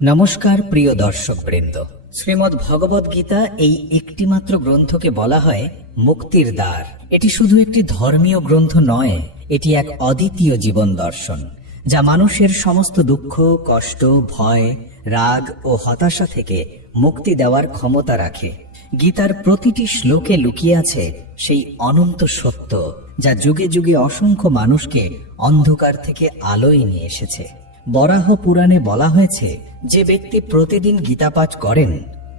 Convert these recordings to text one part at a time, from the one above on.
নমস্কার প্রিয় দর্শক বৃন্দ, শ্রীমদ্ ভগবদ গীতা এই একটিমাত্র গ্রন্থকে বলা হয় মুক্তির দ্বার। এটি শুধু একটি ধর্মীয় গ্রন্থ নয়, এটি এক অদ্বিতীয় জীবন দর্শন যা মানুষের সমস্ত দুঃখ, কষ্ট, ভয়, রাগ ও হতাশা থেকে মুক্তি দেওয়ার ক্ষমতা রাখে। গীতার প্রতিটি শ্লোকে লুকিয়ে আছে সেই অনন্ত সত্য যা যুগে যুগে অসংখ্য মানুষকে অন্ধকার থেকে আলোয় নিয়ে এসেছে। বরাহ পুরাণে বলা হয়েছে, যে ব্যক্তি প্রতিদিন গীতাপাঠ করেন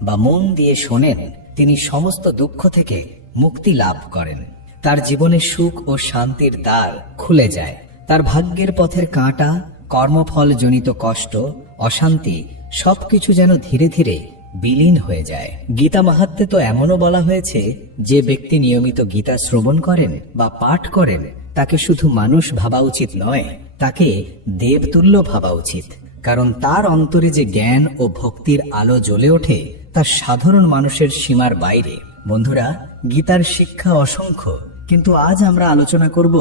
বা মন দিয়ে শোনেন, তিনি সমস্ত দুঃখ থেকে মুক্তি লাভ করেন। তার জীবনে সুখ ও শান্তির দ্বার খুলে যায়। তার ভাগ্যের পথের কাঁটা, কর্মফল জনিত কষ্ট, অশান্তি সবকিছু যেন ধীরে ধীরে বিলীন হয়ে যায়। গীতা মাহাত্ম্যে তো এমনও বলা হয়েছে, যে ব্যক্তি নিয়মিত গীতা শ্রবণ করেন বা পাঠ করেন, তাকে শুধু মানুষ ভাবা উচিত নয়, তাকে দেবতুল্য ভাবা উচিত। কারণ তার অন্তরে যে জ্ঞান ও ভক্তির আলো জ্বলে ওঠে, তা সাধারণ মানুষের সীমার বাইরে। বন্ধুরা, গীতার শিক্ষা অসংখ্য, কিন্তু আজ আমরা আলোচনা করব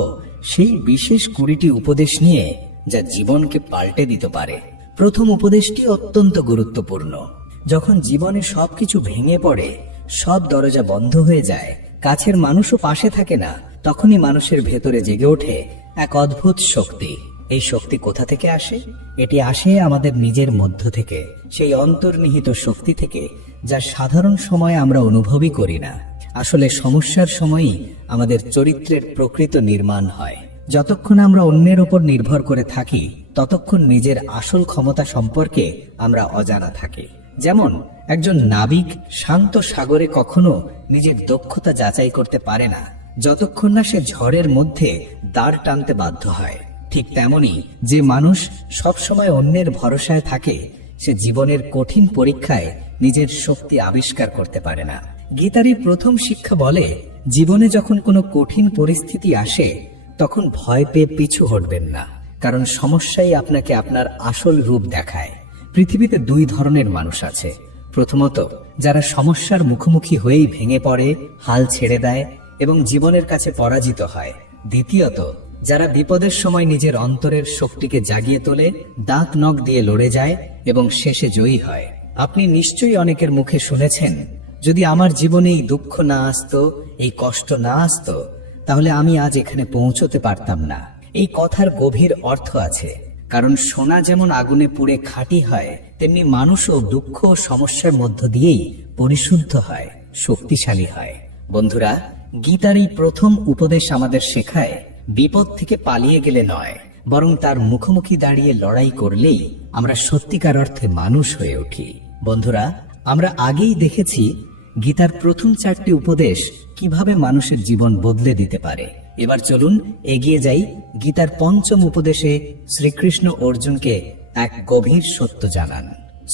সেই বিশেষ 20টি উপদেশ নিয়ে যা জীবনকে পাল্টে দিতে পারে। প্রথম উপদেশটি অত্যন্ত গুরুত্বপূর্ণ। যখন জীবনে সবকিছু ভেঙে পড়ে, সব দরজা বন্ধ হয়ে যায়, কাছের মানুষও পাশে থাকে না, তখনই মানুষের ভেতরে জেগে ওঠে এক অদ্ভুত শক্তি। এই শক্তি কোথা থেকে আসে? এটি আসে আমাদের নিজের মধ্য থেকে, সেই অন্তর্নিহিত শক্তি থেকে যা সাধারণ সময়ে আমরা অনুভবই করি না। আসলে সমস্যার সময়ই আমাদের চরিত্রের প্রকৃত নির্মাণ হয়। যতক্ষণ আমরা অন্যের উপর নির্ভর করে থাকি, ততক্ষণ নিজের আসল ক্ষমতা সম্পর্কে আমরা অজানা থাকি। যেমন একজন নাবিক শান্ত সাগরে কখনো নিজের দক্ষতা যাচাই করতে পারে না, যতক্ষণ না সে ঝড়ের মধ্যে দাঁড় টানতে বাধ্য হয়। ঠিক তেমনি যে মানুষ সবসময় অন্যের ভরসায় থাকে, সে জীবনের কঠিন পরীক্ষায় নিজের শক্তি আবিষ্কার করতে পারে না। গীতারই প্রথম শিক্ষা বলে, জীবনে যখন কোনো কঠিন পরিস্থিতি আসে, তখন ভয় পেয়ে পিছু হটবেন না, কারণ সমস্যাই আপনাকে আপনার আসল রূপ দেখায়। পৃথিবীতে 2 ধরনের মানুষ আছে। প্রথমত, যারা সমস্যার মুখোমুখি হয়েই ভেঙে পড়ে, হাল ছেড়ে দেয় এবং জীবনের কাছে পরাজিত হয়। দ্বিতীয়ত, যারা বিপদের সময় নিজের অন্তরের শক্তিকে জাগিয়ে তোলে, দাঁত নখ দিয়ে লড়ে যায় এবং শেষে জয়ী হয়। আপনি নিশ্চয়ই অনেকের মুখে শুনেছেন, যদি আমার জীবনে এই দুঃখ না আসতো, এই কষ্ট না আসতো, তাহলে আমি আজ এখানে পৌঁছতে পারতাম না। এই কথার গভীর অর্থ আছে, কারণ সোনা যেমন আগুনে পুড়ে খাঁটি হয়, তেমনি মানুষও দুঃখ ও সমস্যার মধ্য দিয়েই পরিশুদ্ধ হয়, শক্তিশালী হয়। বন্ধুরা, গীতার এই প্রথম উপদেশ আমাদের শেখায়, বিপদ থেকে পালিয়ে গেলে নয়, বরং তার মুখোমুখি দাঁড়িয়ে লড়াই করলেই আমরা সত্যিকার অর্থে মানুষ হয়ে উঠি। বন্ধুরা, আমরা আগেই দেখেছি গীতার প্রথম 4টি উপদেশ কিভাবে মানুষের জীবন বদলে দিতে পারে। এবার চলুন এগিয়ে যাই। গীতার 5ম উপদেশে শ্রীকৃষ্ণ অর্জুনকে এক গভীর সত্য জানান।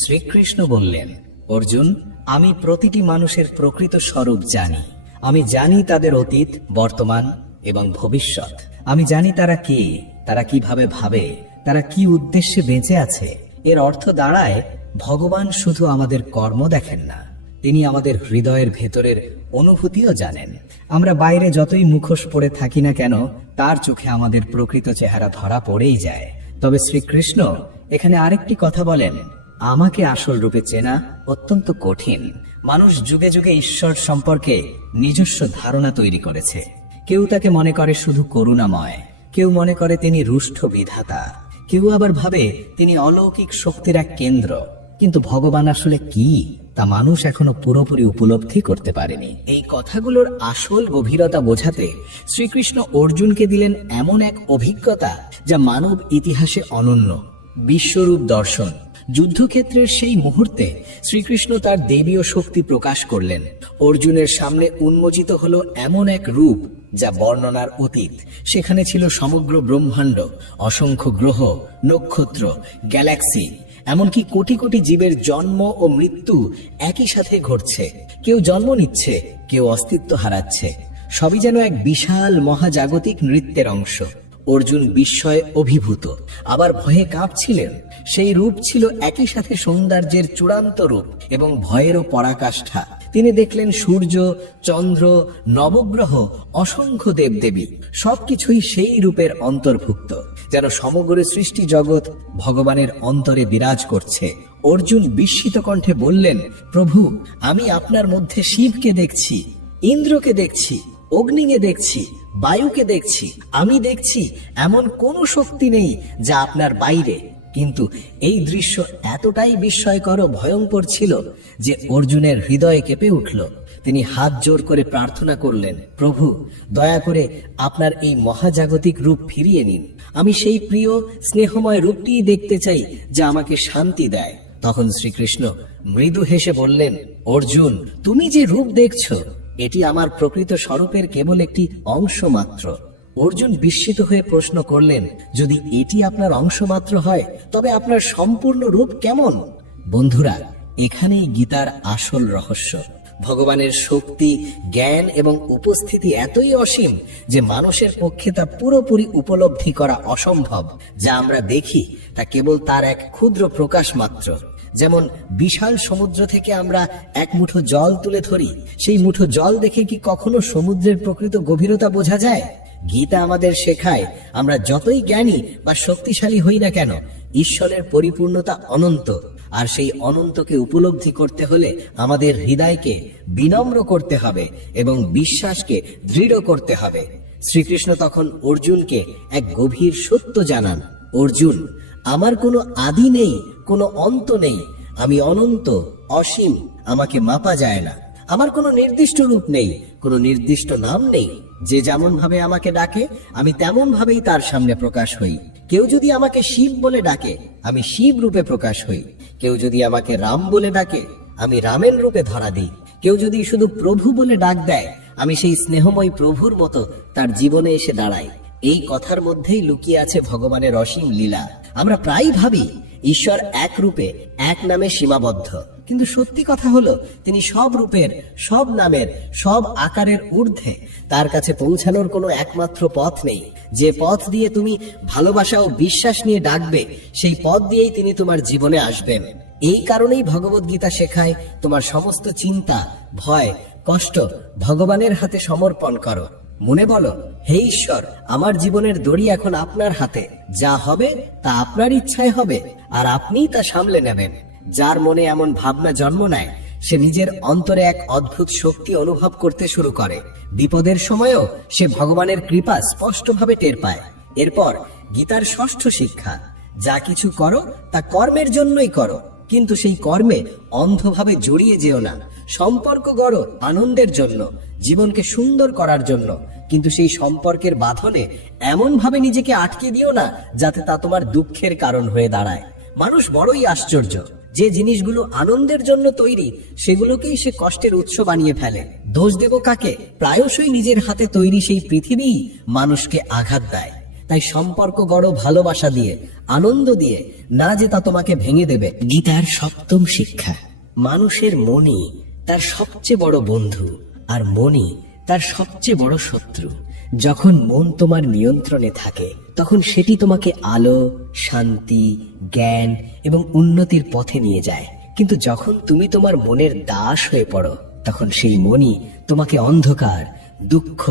শ্রীকৃষ্ণ বললেন, অর্জুন, আমি প্রতিটি মানুষের প্রকৃত স্বরূপ জানি। আমি জানি তাদের অতীত, বর্তমান এবং ভবিষ্যৎ। আমি জানি তারা কে, তারা কিভাবে ভাবে, তারা কি উদ্দেশ্যে বেঁচে আছে। এর অর্থ দাঁড়ায়, ভগবান শুধু আমাদের কর্ম দেখেন না, তিনি আমাদের হৃদয়ের ভেতরের অনুভূতিও জানেন। আমরা বাইরে যতই মুখোশ পরে থাকি না কেন, তার চোখে আমাদের প্রকৃত চেহারা ধরা পড়েই যায়। তবে শ্রীকৃষ্ণ এখানে আরেকটি কথা বলেন, আমাকে আসল রূপে চেনা অত্যন্ত কঠিন। মানুষ যুগে যুগে ঈশ্বর সম্পর্কে নিজস্ব ধারণা তৈরি করেছে। কেউ তাকে মনে করে শুধু করুণাময়, কেউ মনে করে তিনি রুষ্ট বিধাতা, কেউ আবার ভাবে তিনি অলৌকিক শক্তির এক কেন্দ্র। কিন্তু ভগবান আসলে কি, তা মানুষ এখনো পুরোপুরি উপলব্ধি করতে পারেনি। এই কথাগুলোর আসল গভীরতা বোঝাতে শ্রীকৃষ্ণ অর্জুনকে দিলেন এমন এক অভিজ্ঞতা যা মানব ইতিহাসে অনন্য, বিশ্বরূপ দর্শন। যুদ্ধক্ষেত্রের সেই মুহূর্তে শ্রীকৃষ্ণ তার দেবীয় শক্তি প্রকাশ করলেন। অর্জুনের সামনে উন্মোচিত হলো এমন এক রূপ যা বর্ণনার অতীত। সেখানে ছিল সমগ্র ব্রহ্মাণ্ড, অসংখ্য গ্রহ, নক্ষত্র, গ্যালাক্সি, এমনকি কোটি কোটি জীবের জন্ম ও মৃত্যু একই সাথে ঘটছে। কেউ জন্ম নিচ্ছে, কেউ অস্তিত্ব হারাচ্ছে। সবই যেন এক বিশাল মহাজাগতিক নৃত্যের অংশ। অর্জুন বিস্ময়ে অভিভূত, আবার ভয়ে কাঁপছিলেন। সেই রূপ ছিল একই সাথে সৌন্দর্যের চূড়ান্ত রূপ এবং ভয়েরও পরাকাষ্ঠা। তিনি দেখলেন সূর্য, চন্দ্র, নবগ্রহ, অসংখ্য দেবদেবী সবকিছুই সেই রূপের অন্তর্ভুক্ত, যেন সমগ্র সৃষ্টি জগৎ ভগবানের অন্তরে বিরাজ করছে। অর্জুন বিস্মিত কণ্ঠে বললেন, প্রভু, আমি আপনার মধ্যে শিবকে দেখছি, ইন্দ্রকে দেখছি, অগ্নিকে দেখছি, বায়ুকে দেখছি। আমি দেখছি এমন কোনো শক্তি নেই যা আপনার বাইরে। কিন্তু এই দৃশ্য এতটাই বিস্ময়কর ও ভয়ঙ্কর ছিল যে অর্জুনের হৃদয় কেঁপে উঠল। তিনি হাত জোর করে প্রার্থনা করলেন, প্রভু, দয়া করে আপনার এই মহাজাগতিক রূপ ফিরিয়ে নিন। আমি সেই প্রিয় স্নেহময় রূপটিই দেখতে চাই যা আমাকে শান্তি দেয়। তখন শ্রীকৃষ্ণ মৃদু হেসে বললেন, অর্জুন, তুমি যে রূপ দেখছো এটি আমার প্রকৃত স্বরূপের কেবল একটি অংশ মাত্র। অর্জুন বিস্মিত হয়ে প্রশ্ন করলেন, যদি এটি আপনার অংশ মাত্র হয় তবে আপনার সম্পূর্ণ রূপ কেমন? বন্ধুরা, এখানেই গীতার আসল রহস্য। ভগবানের শক্তি, জ্ঞান এবং উপস্থিতি এতই অসীম যে মানুষের পক্ষে তা পুরোপুরি উপলব্ধি করা অসম্ভব। যা আমরা দেখি তা কেবল তার এক ক্ষুদ্র প্রকাশ মাত্র। যেমন বিশাল সমুদ্র থেকে আমরা এক মুঠো জল তুলে ধরি, সেই মুঠো জল দেখে কি কখনো সমুদ্রের প্রকৃত গভীরতা বোঝা যায়? গীতা আমাদের শেখায়, আমরা যতই জ্ঞানী বা শক্তিশালী হই না কেন, ঈশ্বরের পরিপূর্ণতা অনন্ত। আর সেই অনন্তকে উপলব্ধি করতে হলে আমাদের হৃদয়কে বিনম্র করতে হবে এবং বিশ্বাসকে দৃঢ় করতে হবে। শ্রীকৃষ্ণ তখন অর্জুনকে এক গভীর সত্য জানান, অর্জুন, আমার কোনো আদি নেই, কোনো অন্ত নেই। আমি অনন্ত, অসীম, আমাকে মাপা যায় না। আমার কোনো নির্দিষ্ট রূপ নেই, কোনো নির্দিষ্ট নাম নেই। যে যেমন ভাবে আমাকে ডাকে আমি তেমন ভাবেই তার সামনে প্রকাশ হই। কেউ যদি আমাকে শিব বলে ডাকে আমি শিব রূপে প্রকাশ হই। কেউ যদি আমাকে রাম বলে ডাকে আমি রামের রূপে ধরা দিই। কেউ যদি শুধু প্রভু বলে ডাক দেয় আমি সেই স্নেহময় প্রভুর মতো তার জীবনে এসে দাঁড়াই। এই কথার মধ্যেই লুকিয়ে আছে ভগবানের অসীম লীলা। আমরা প্রায় ভাবি ঈশ্বর এক রূপে, এক নামে সীমাবদ্ধ, কিন্তু সত্যি কথা হলো তিনি সব রূপের, সব নামের, সব আকারের ঊর্ধ্বে। তার কাছে পৌঁছানোর কোনো একমাত্র পথ নেই। যে পথ দিয়ে তুমি ভালোবাসা ও বিশ্বাস নিয়ে ডাকবে সেই পথ দিয়েই তিনি তোমার জীবনে আসবেন। এই কারণেই ভগবদ্গীতা শেখায়, তোমার সমস্ত চিন্তা, ভয়, কষ্ট ভগবানের হাতে সমর্পণ করো। মনে বলো, হে ঈশ্বর, আমার জীবনের দড়ি এখন আপনার হাতে। যা হবে তা আপনার ইচ্ছায় হবে আর আপনিই তা সামলে নেবেন। যার মনে এমন ভাবনা জন্ম নেয় সে নিজের অন্তরে এক অদ্ভুত শক্তি অনুভব করতে শুরু করে। বিপদের সময়ও সে ভগবানের কৃপা স্পষ্টভাবে টের পায়। এরপর গীতার ষষ্ঠ শিক্ষা, যা কিছু করো তা কর্মের জন্যই করো, কিন্তু সেই কর্মে অন্ধভাবে জড়িয়ে যেও না। সম্পর্ক গড়ো আনন্দের জন্য, জীবনকে সুন্দর করার জন্য, কিন্তু সেই সম্পর্কের বাঁধনে এমন ভাবে নিজেকে আটকে দিও না যাতে তা তোমার দুঃখের কারণ হয়ে দাঁড়ায়। মানুষ বড়ই আশ্চর্য, যে জিনিসগুলো আনন্দের জন্য তৈরি সেগুলোকেই সে কষ্টের উৎস বানিয়ে ফেলে। দোষ দেব কাকে? প্রায়শই নিজের হাতে তৈরি সেই পৃথিবী মানুষকে আঘাত দেয়। তাই সম্পর্ক গড়ো ভালোবাসা দিয়ে, আনন্দ দিয়ে, না যে তা তোমাকে ভেঙে দেবে। গীতার সপ্তম শিক্ষা, মানুষের মনই তার সবচেয়ে বড় বন্ধু আর মনই তার সবচেয়ে বড় শত্রু। যখন মন তোমার নিয়ন্ত্রণে থাকে তখন সেটি তোমাকে আলো, শান্তি, জ্ঞান এবং উন্নতির পথে নিয়ে যায়। কিন্তু যখন তুমি তোমার মনের দাস হয়ে পড়ো তখন সেই মনই তোমাকে অন্ধকার, দুঃখ,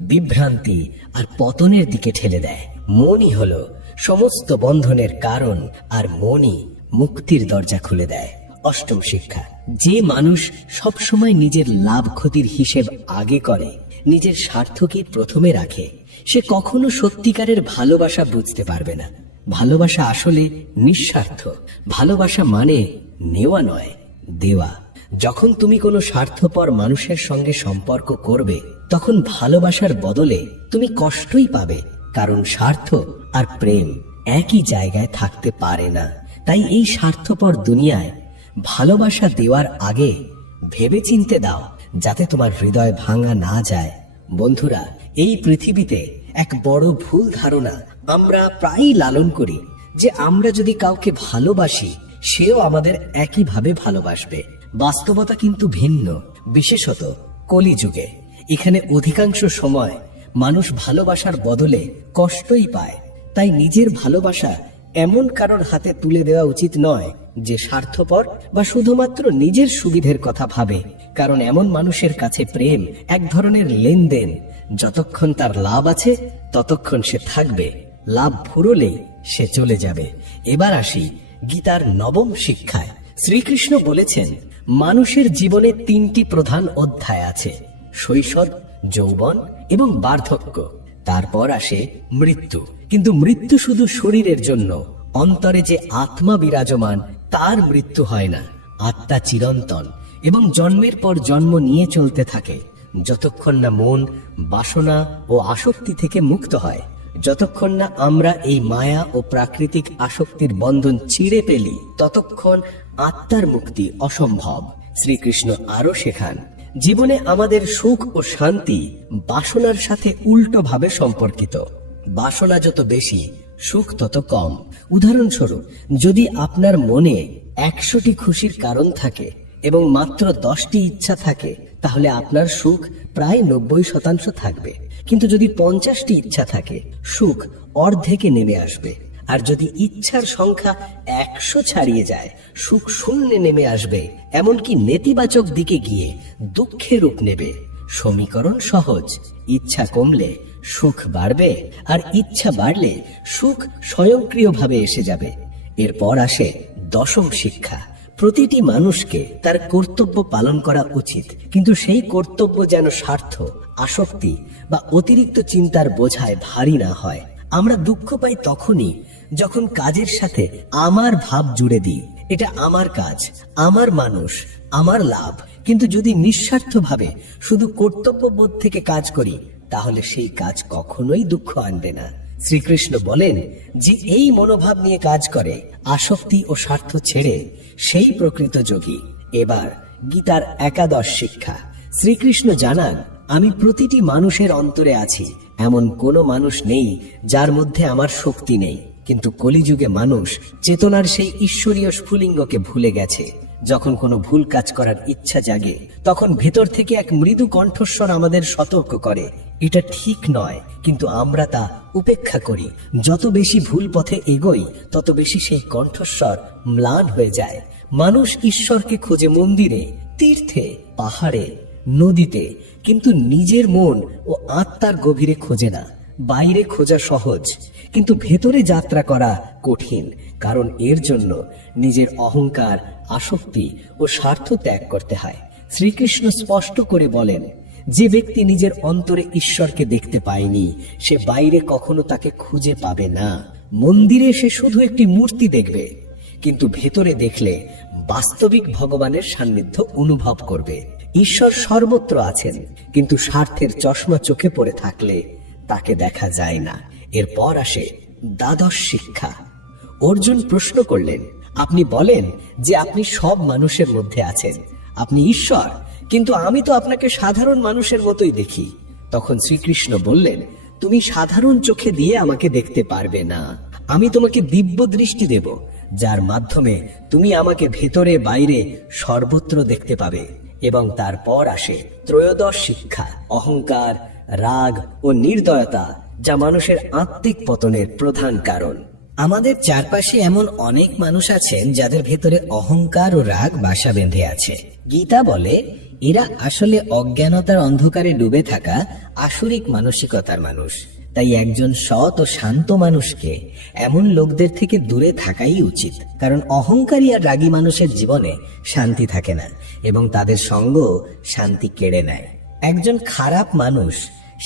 বিভ্রান্তি আর পতনের দিকে ঠেলে দেয়। মনই হলো সমস্ত বন্ধনের কারণ আর মনই মুক্তির দরজা খুলে দেয়। অষ্টম শিক্ষা, যে মানুষ সবসময় নিজের লাভ ক্ষতির হিসেব আগে করে, নিজের স্বার্থকে প্রথমে রাখে, সে কখনো সত্যিকারের ভালোবাসা বুঝতে পারবে না। ভালোবাসা আসলে নিঃস্বার্থ। ভালোবাসা মানে নেওয়া নয়, দেওয়া। যখন তুমি কোনো স্বার্থপর মানুষের সঙ্গে সম্পর্ক করবে তখন ভালোবাসার বদলে তুমি কষ্টই পাবে, কারণ স্বার্থ আর প্রেম একই জায়গায় থাকতে পারে না। তাই এই স্বার্থপর দুনিয়ায় ভালোবাসা দেওয়ার আগে ভেবেচিন্তে দাও, যাতে তোমার হৃদয় ভাঙা না যায়। বন্ধুরা, এই পৃথিবীতে এক বড় ভুল ধারণা আমরা প্রায়ই লালন করি, যে আমরা যদি কাউকে ভালোবাসি সেও আমাদের একইভাবে ভালোবাসবে। বাস্তবতা কিন্তু ভিন্ন, বিশেষত কলিযুগে। এখানে অধিকাংশ সময় মানুষ ভালোবাসার বদলে কষ্টই পায়। তাই নিজের ভালোবাসা এমন কারোর হাতে তুলে দেওয়া উচিত নয় যে স্বার্থপর বা শুধুমাত্র নিজের সুবিধের কথা ভাবে, কারণ এমন মানুষের কাছে প্রেম এক ধরনের লেনদেন। যতক্ষণ তার লাভ আছে ততক্ষণ সে থাকবে, লাভ ফুরোলেই সে চলে যাবে। এবার আসি গীতার নবম শিক্ষায় শ্রীকৃষ্ণ বলেছেন, মানুষের জীবনে 3টি প্রধান অধ্যায় আছে: শৈশব, যৌবন এবং বার্ধক্য। তারপর আসে মৃত্যু। কিন্তু মৃত্যু শুধু শরীরের জন্য, অন্তরে যে আত্মা বিরাজমান তার মৃত্যু হয় না। আত্মা চিরন্তন এবং জন্মের পর জন্ম নিয়ে চলতে থাকে, যতক্ষণ না মন বাসনা ও আসক্তি থেকে মুক্ত হয়, যতক্ষণ না আমরা এই মায়া ও প্রাকৃতিক আসক্তির বন্ধন ছিঁড়ে ফেলি, ততক্ষণ আত্মার মুক্তি অসম্ভব। শ্রীকৃষ্ণ আরো শেখান, জীবনে আমাদের সুখ ও শান্তি বাসনার সাথে উল্টোভাবে সম্পর্কিত। বাসনা যত বেশি, সুখ তত কম। উদাহরণস্বরূপ, যদি আপনার মনে 100টি খুশির কারণ থাকে এবং মাত্র 10টি ইচ্ছা থাকে, তাহলে আপনার সুখ প্রায় 90% থাকবে। কিন্তু যদি 50টি ইচ্ছা থাকে, সুখ অর্ধেকে নেমে আসবে। আর যদি ইচ্ছার সংখ্যা 100 ছাড়িয়ে যায়, সুখ শূন্যে নেমে আসবে, এমনকি নেতিবাচক দিকে গিয়ে দুঃখের রূপ নেবে। সমীকরণ সহজ, ইচ্ছা কমলে সুখ বাড়বে, আর ইচ্ছা বাড়লে সুখ স্বয়ংক্রিয়ভাবে এসে যাবে। এরপর আসে দশম শিক্ষা, প্রতিটি মানুষকে তার কর্তব্য পালন করা উচিত, কিন্তু সেই কর্তব্য যেন স্বার্থ, আসক্তি বা অতিরিক্ত চিন্তার বোঝায় ভারী না হয়। আমরা দুঃখ পাই তখনই যখন কাজের সাথে আমার ভাব জুড়ে দিই, এটা আমার কাজ, আমার মানুষ, আমার লাভ। কিন্তু যদি নিঃস্বার্থভাবে শুধু কর্তব্যবোধ থেকে কাজ করি, তাহলে সেই কাজ কখনোই দুঃখ আনবে না। শ্রীকৃষ্ণ বলেন, যে এই মনোভাব নিয়ে কাজ করে, আসক্তি ও স্বার্থ ছেড়ে, সেই প্রকৃত যোগী। এবার গীতার একাদশ শিক্ষা। শ্রীকৃষ্ণ জানান, আমি প্রতিটি মানুষের অন্তরে আছি। এমন কোনো মানুষ নেই যার মধ্যে আমার শক্তি নেই। কিন্তু কলিযুগে মানুষ চেতনার সেই ঈশ্বরীয় স্ফুলিঙ্গকে ভুলে গেছে। যখন কোনো ভুল কাজ করার ইচ্ছা জাগে, তখন ভেতর থেকে এক মৃদু কণ্ঠস্বর আমাদের সতর্ক করে, এটা ঠিক নয়, কিন্তু আমরা তা উপেক্ষা করি। যত বেশি ভুল পথে এগোই, তত বেশি সেই কণ্ঠস্বর ম্লান হয়ে যায়। মানুষ ঈশ্বরকে খোঁজে মন্দিরে, তীর্থে, পাহাড়ে, নদীতে, কিন্তু নিজের মন ও আত্মার গভীরে খোঁজে না। বাইরে খোঁজা সহজ, কিন্তু ভেতরে যাত্রা করা কঠিন, কারণ এর জন্য নিজের অহংকার, আসক্তি ও স্বার্থ ত্যাগ করতে হয়। শ্রীকৃষ্ণ স্পষ্ট করে বলেন, যে ব্যক্তি নিজের অন্তরে ঈশ্বরকে দেখতে পায়নি, সে বাইরে কখনো তাকে খুঁজে পাবে না। মন্দিরে সে শুধু একটি মূর্তি দেখবে, কিন্তু ভেতরে দেখলে বাস্তবিক ভগবানের সান্নিধ্য অনুভব করবে। ঈশ্বর সর্বত্র আছেন, কিন্তু স্বার্থের চশমা চোখে পড়ে থাকলে তাকে দেখা যায় না। এরপর আসে দ্বাদশ শিক্ষা। অর্জুন প্রশ্ন করলেন, আপনি বলেন যে আপনি সব মানুষের মধ্যে আছেন, আপনি ঈশ্বর, কিন্তু আমি তো আপনাকে সাধারণ মানুষের মতোই দেখি। তখন শ্রীকৃষ্ণ বললেন, তুমি সাধারণ চোখে দিয়ে আমাকে দেখতে পারবে না। আমি তোমাকে দিব্য দৃষ্টি দেব, যার মাধ্যমে তুমি আমাকে ভেতরে বাইরে সর্বত্র দেখতে পাবে। এবং তারপর আসে ত্রয়োদশ শিক্ষা, অহংকার, রাগ ও নির্দয়তা, যা মানুষের আত্মিক পতনের প্রধান কারণ। আমাদের চারপাশে এমন অনেক মানুষ আছেন যাদের ভেতরে অহংকার ও রাগ বাসা বেঁধে আছে। গীতা বলে, এরা আসলে অজ্ঞানতার অন্ধকারে ডুবে থাকা আসরিক মানসিকতার মানুষ। তাই একজন সৎ ও শান্ত মানুষকে এমন লোকদের থেকে দূরে থাকাই উচিত, কারণ অহংকারী আর রাগী মানুষের জীবনে শান্তি থাকে না এবং তাদের সঙ্গ শান্তি কেড়ে নেয়। একজন খারাপ মানুষ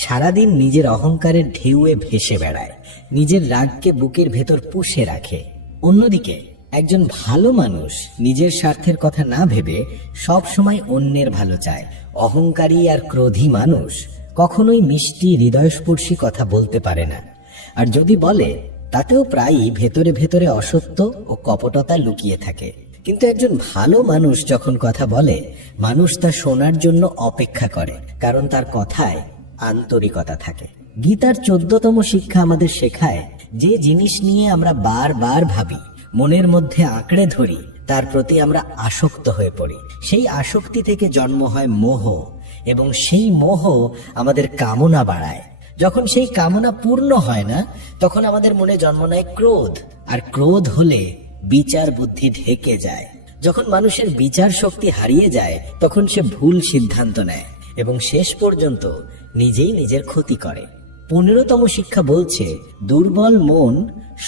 সারাদিন নিজের অহংকারের ঢেউয়ে ভেসে বেড়ায়, নিজের রাগকে বুকের ভেতর পুষে রাখে। অন্যদিকে একজন ভালো মানুষ নিজের স্বার্থের কথা না ভেবে সব সময় অন্যের ভালো চায়। অহংকারী আর ক্রোধী মানুষ কখনোই মিষ্টি হৃদয়স্পর্শী কথা বলতে পারে না, আর যদি বলে তাতেও প্রায়ই ভেতরে ভেতরে অসত্য ও কপটতা লুকিয়ে থাকে। কিন্তু একজন ভালো মানুষ যখন কথা বলে, মানুষ তা শোনার জন্য অপেক্ষা করে, কারণ তার কথায় আন্তরিকতা থাকে। গীতার 14তম শিক্ষা আমাদের শেখায়, যে জিনিস নিয়ে আমরা বারবার ভাবি, মনের মধ্যে আঁকড়ে ধরি, তার প্রতি আমরা আসক্ত হয়ে পড়ি। সেই আসক্তি থেকে জন্ম হয় মোহ, এবং সেই মোহ আমাদের কামনা বাড়ায়। যখন সেই কামনা পূর্ণ হয় না, তখন আমাদের মনে জন্ম নেয় ক্রোধ, আর ক্রোধ হলে বিচার বুদ্ধি ঢেকে যায়। যখন মানুষের বিচার শক্তি হারিয়ে যায়, তখন সে ভুল সিদ্ধান্ত নেয় এবং শেষ পর্যন্ত নিজেই নিজের ক্ষতি করে। 15তম শিক্ষা বলছে, দুর্বল মন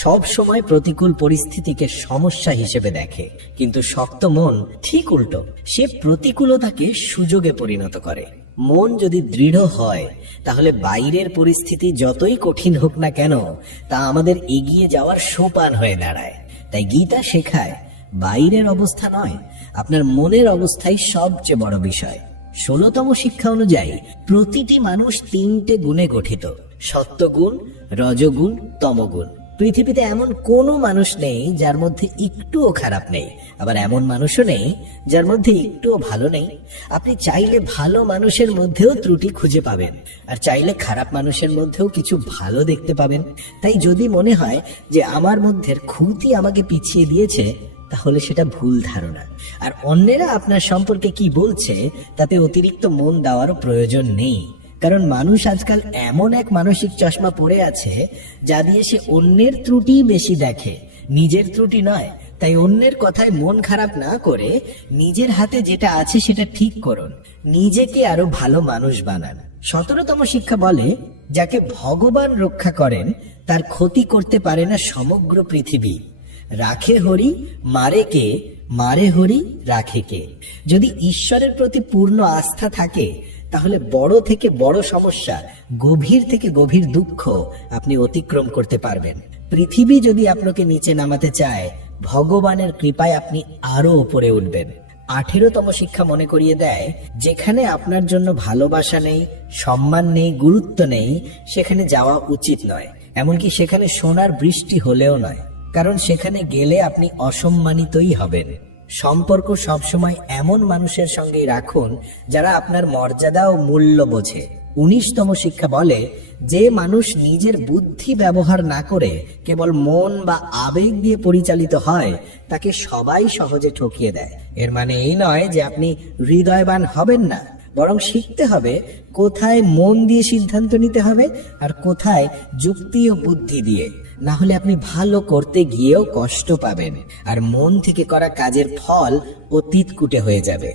সব সময় প্রতিকূল পরিস্থিতিকে সমস্যা হিসেবে দেখে, কিন্তু শক্ত মন ঠিক উল্টো, সে প্রতিকূলতাকে সুযোগে পরিণত করে। মন যদি দৃঢ় হয় তাহলে বাইরের পরিস্থিতি যতই কঠিন হোক না কেন তা আমাদের এগিয়ে যাওয়ার সোপান হয়ে দাঁড়ায়। তাই গীতা শেখায় বাইরের অবস্থা নয়, আপনার মনের অবস্থাই সবচেয়ে বড় বিষয়। 16তম শিক্ষা অনুযায়ী প্রতিটি মানুষ 3টে গুণে গঠিত, সত্ত্বগুণ, রজগুণ, তমগুণ। পৃথিবীতে এমন কোনো মানুষ নেই যার মধ্যে একটুও খারাপ নেই, আবার এমন মানুষও নেই যার মধ্যে একটুও ভালো নেই। আপনি চাইলে ভালো মানুষের মধ্যেও ত্রুটি খুঁজে পাবেন, আর চাইলে খারাপ মানুষের মধ্যেও কিছু ভালো দেখতে পাবেন। তাই যদি মনে হয় যে আমার মধ্যের খুঁতি আমাকে পিছিয়ে দিয়েছে, তাহলে সেটা ভুল ধারণা। আর অন্যেরা আপনার সম্পর্কে কি বলছে তাতে অতিরিক্ত মন দেওয়ারও প্রয়োজন নেই, কারণ মানুষ আজকাল এমন এক মানসিক চশমা পড়ে আছে যা দিয়ে সে অন্যের ত্রুটি বেশি দেখে, নিজের ত্রুটি নয়। তাই অন্যের কথায় মন খারাপ না করে নিজের হাতে যেটা আছে সেটা ঠিক করুন, নিজেকে আরো ভালো মানুষ বানান। 17তম শিক্ষা বলে, যাকে ভগবান রক্ষা করেন তার ক্ষতি করতে পারে না সমগ্র পৃথিবী। রাখে হরি মারে কে, মারে হরি রাখে কে। যদি ঈশ্বরের প্রতি পূর্ণ আস্থা থাকে তাহলে বড় থেকে বড় সমস্যা, গভীর থেকে গভীর দুঃখ আপনি অতিক্রম করতে পারবেন। পৃথিবী যদি আপনাকে নিচে নামাতে চায়, ভগবানের কৃপায় আপনি আরো উপরে উঠবেন। 18তম শিক্ষা মনে করিয়ে দেয়, যেখানে আপনার জন্য ভালোবাসা নেই, সম্মান নেই, গুরুত্ব নেই, সেখানে যাওয়া উচিত নয়। এমনকি সেখানে সোনার বৃষ্টি হলেও নয়, কারণ সেখানে গেলে আপনি অসম্মানিতই হবেন। সম্পর্ক সবসময় এমন মানুষের সঙ্গেই রাখুন যারা আপনার মর্যাদা ও মূল্য বোঝে। 19তম শিক্ষা বলে, যে মানুষ নিজের বুদ্ধি ব্যবহার না করে কেবল মন বা আবেগ দিয়ে পরিচালিত হয় তাকে সবাই সহজে ঠকিয়ে দেয়। এর মানে এই নয় যে আপনি হৃদয়বান হবেন না, বরং শিখতে হবে কোথায় মন দিয়ে সিদ্ধান্ত নিতে হবে আর কোথায় যুক্তি ও বুদ্ধি দিয়ে। না হলে আপনি ভালো করতে গিয়েও কষ্ট পাবেন, আর মন থেকে করা কাজের ফল অতীত কুটে হয়ে যাবে।